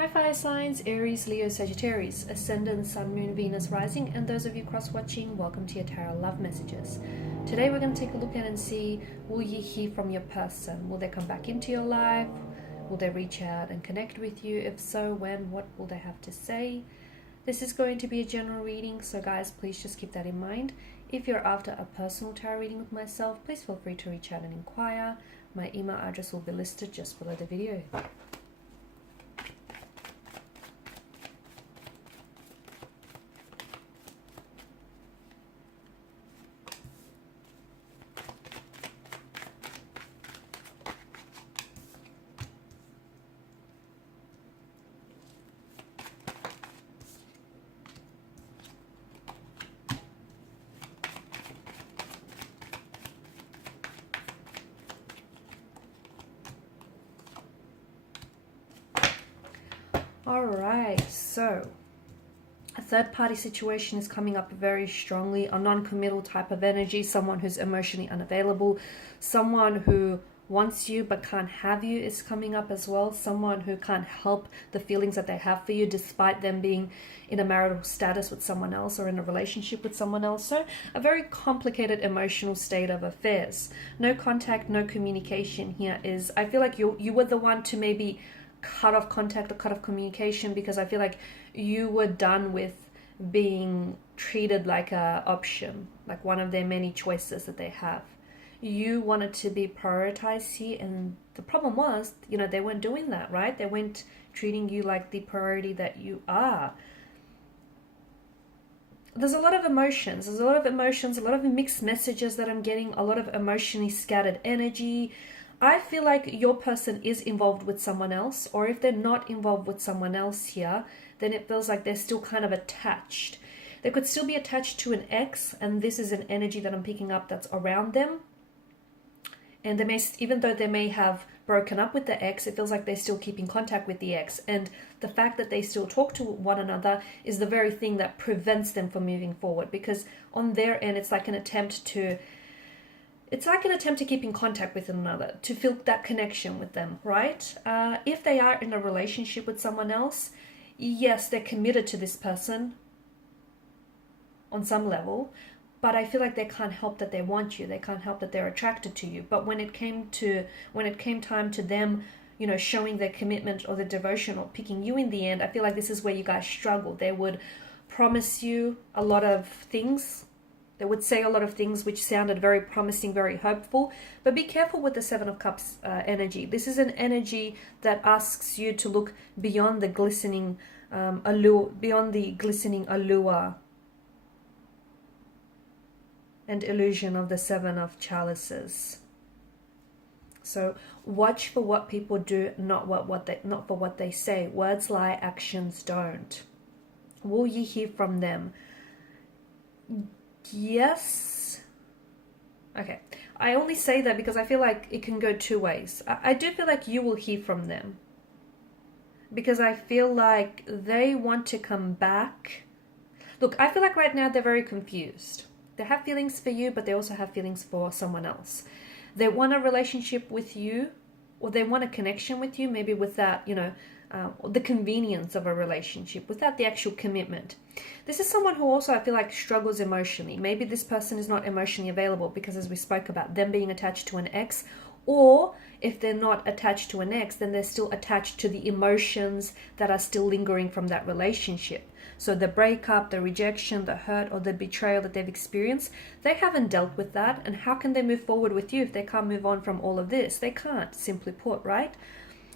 Hi fire signs, Aries, Leo, Sagittarius, Ascendant, Sun, Moon, Venus, Rising, and those of you cross-watching, welcome to your Tarot Love Messages. Today we're going to take a look at and see, will you hear from your person? Will they come back into your life? Will they reach out and connect with you? If so, when? What will they have to say? This is going to be a general reading, so guys, please just keep that in mind. If you're after a personal tarot reading with myself, please feel free to reach out and inquire. My email address will be listed just below the video. Alright, so a third party situation is coming up very strongly, a non-committal type of energy, someone who's emotionally unavailable, someone who wants you but can't have you is coming up as well, someone who can't help the feelings that they have for you despite them being in a marital status with someone else or in a relationship with someone else. So a very complicated emotional state of affairs. No contact, no communication here is, I feel like you were the one to maybe cut off contact or cut off communication, because I feel like you were done with being treated like a option, like one of their many choices that they have. You wanted to be prioritized here, and the problem was, they weren't doing that, right? They weren't treating you like the priority that you are. There's a lot of emotions, a lot of mixed messages that I'm getting, a lot of emotionally scattered energy. I feel like your person is involved with someone else, or if they're not involved with someone else here, then it feels like they're still kind of attached. They could still be attached to an ex, and this is an energy that I'm picking up that's around them. And they may, even though they may have broken up with the ex, it feels like they're still keeping contact with the ex. And the fact that they still talk to one another is the very thing that prevents them from moving forward, because on their end, it's like an attempt to keep in contact with another, to feel that connection with them, right? If they are in a relationship with someone else, yes, they're committed to this person on some level, but I feel like they can't help that they want you. They can't help that they're attracted to you. But when it came time to them, showing their commitment or their devotion or picking you in the end, I feel like this is where you guys struggle. They would promise you a lot of things. They would say a lot of things which sounded very promising, very hopeful, but be careful with the Seven of Cups energy. This is an energy that asks you to look beyond the glistening allure, and illusion of the Seven of Chalices. So watch for what people do, not for what they say. Words lie, actions don't. Will you hear from them? Yes. Okay. I only say that because I feel like it can go two ways. I do feel like you will hear from them, because I feel like they want to come back. Look, I feel like right now they're very confused. They have feelings for you, but they also have feelings for someone else. They want a relationship with you, or they want a connection with you, maybe without, the convenience of a relationship, without the actual commitment. This is someone who also, I feel like, struggles emotionally. Maybe this person is not emotionally available because, as we spoke about, them being attached to an ex, or if they're not attached to an ex, then they're still attached to the emotions that are still lingering from that relationship. So the breakup, the rejection, the hurt, or the betrayal that they've experienced, they haven't dealt with that. And how can they move forward with you if they can't move on from all of this? They can't, simply put, right?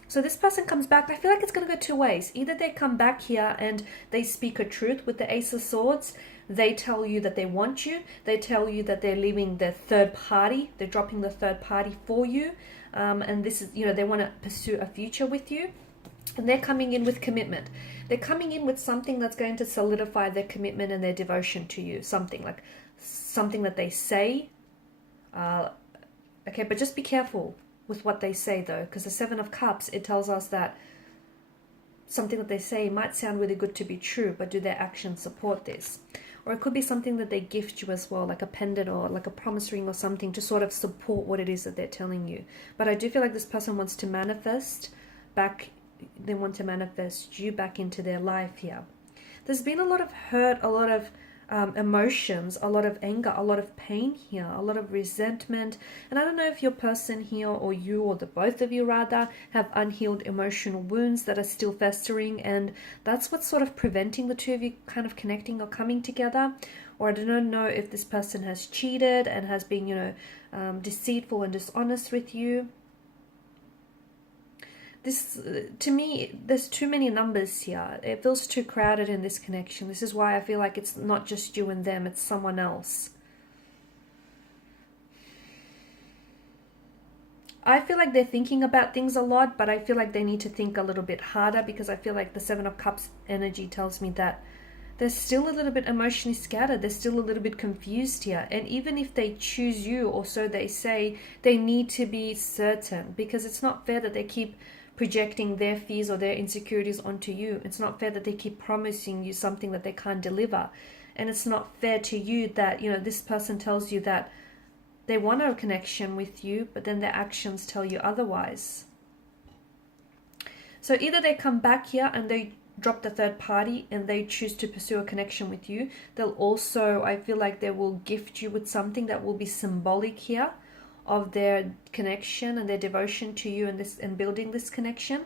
So this person comes back. I feel like it's going to go two ways. Either they come back here and they speak a truth with the Ace of Swords. They tell you that they want you. They tell you that they're leaving the third party. They're dropping the third party for you. And this is, they want to pursue a future with you. And they're coming in with commitment. They're coming in with something that's going to solidify their commitment and their devotion to you. Something that they say. Okay, but just be careful with what they say, though, because the Seven of Cups, it tells us that something that they say might sound really good to be true, but do their actions support this? Or it could be something that they gift you as well, like a pendant or like a promise ring or something to sort of support what it is that they're telling you. But I do feel like this person wants to manifest back they want to manifest you back into their life here. There's been a lot of hurt, a lot of emotions, a lot of anger, a lot of pain here, a lot of resentment. And I don't know if your person here, or you, or the both of you rather, have unhealed emotional wounds that are still festering, and that's what's sort of preventing the two of you kind of connecting or coming together. Or I don't know if this person has cheated and has been, you know, deceitful and dishonest with you. This, to me, there's too many numbers here. It feels too crowded in this connection. This is why I feel like it's not just you and them, it's someone else. I feel like they're thinking about things a lot, but I feel like they need to think a little bit harder, because I feel like the Seven of Cups energy tells me that they're still a little bit emotionally scattered. They're still a little bit confused here. And even if they choose you, or so they say, they need to be certain, because it's not fair that they keep projecting their fears or their insecurities onto you. It's not fair that they keep promising you something that they can't deliver. And it's not fair to you that, you know, this person tells you that they want a connection with you, but then their actions tell you otherwise. So either they come back here and they drop the third party and they choose to pursue a connection with you. They'll also, I feel like they will gift you with something that will be symbolic here of their connection and their devotion to you, and this, and building this connection.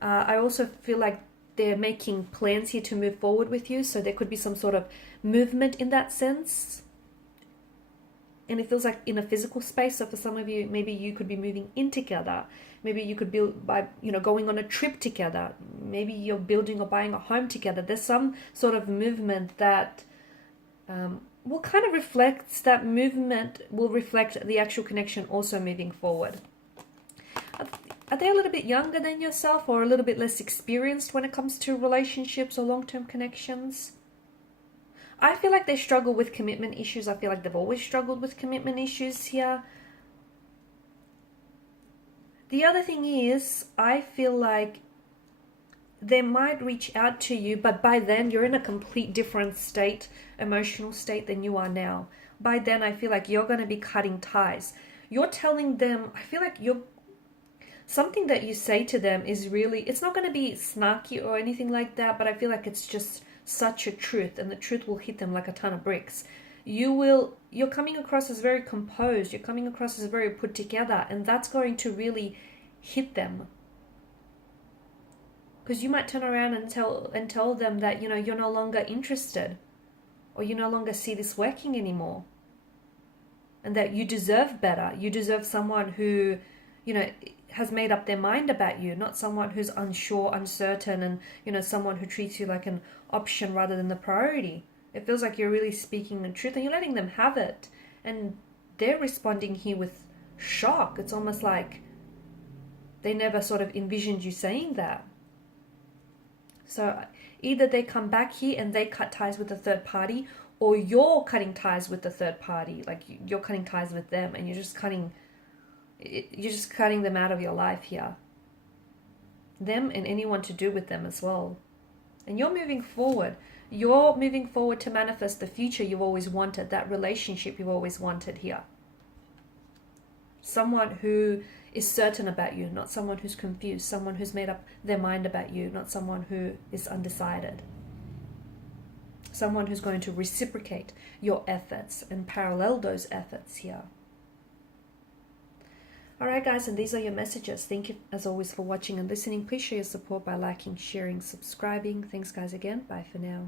I also feel like they're making plans here to move forward with you, so there could be some sort of movement in that sense. And it feels like in a physical space. So for some of you, maybe you could be moving in together. Maybe you could build by, you know, going on a trip together. Maybe you're building or buying a home together. There's some sort of movement that will kind of reflect, that movement will reflect the actual connection also moving forward. Are they a little bit younger than yourself, or a little bit less experienced when it comes to relationships or long-term connections? I feel like they struggle with commitment issues. I feel like they've always struggled with commitment issues here. The other thing is, I feel like they might reach out to you, but by then you're in a complete different state, emotional state, than you are now. By then I feel like you're going to be cutting ties. You're telling them, I feel like something that you say to them is really, it's not going to be snarky or anything like that, but I feel like it's just such a truth, and the truth will hit them like a ton of bricks. You're coming across as very composed, you're coming across as very put together, and that's going to really hit them. Because you might turn around and tell them that, you know, you're no longer interested, or you no longer see this working anymore, and that you deserve better. You deserve someone who, you know, has made up their mind about you, not someone who's unsure, uncertain, and, you know, someone who treats you like an option rather than the priority. It feels like you're really speaking the truth and you're letting them have it. And they're responding here with shock. It's almost like they never sort of envisioned you saying that. So either they come back here and they cut ties with the third party, or you're cutting ties with the third party. Like you're cutting ties with them, and you're just cutting them out of your life here. Them and anyone to do with them as well. And you're moving forward. You're moving forward to manifest the future you've always wanted, that relationship you've always wanted here. Someone who is certain about you, not someone who's confused. Someone who's made up their mind about you, not someone who is undecided. Someone who's going to reciprocate your efforts and parallel those efforts here. Alright guys, and these are your messages. Thank you as always for watching and listening. Please show your support by liking, sharing, subscribing. Thanks guys again. Bye for now.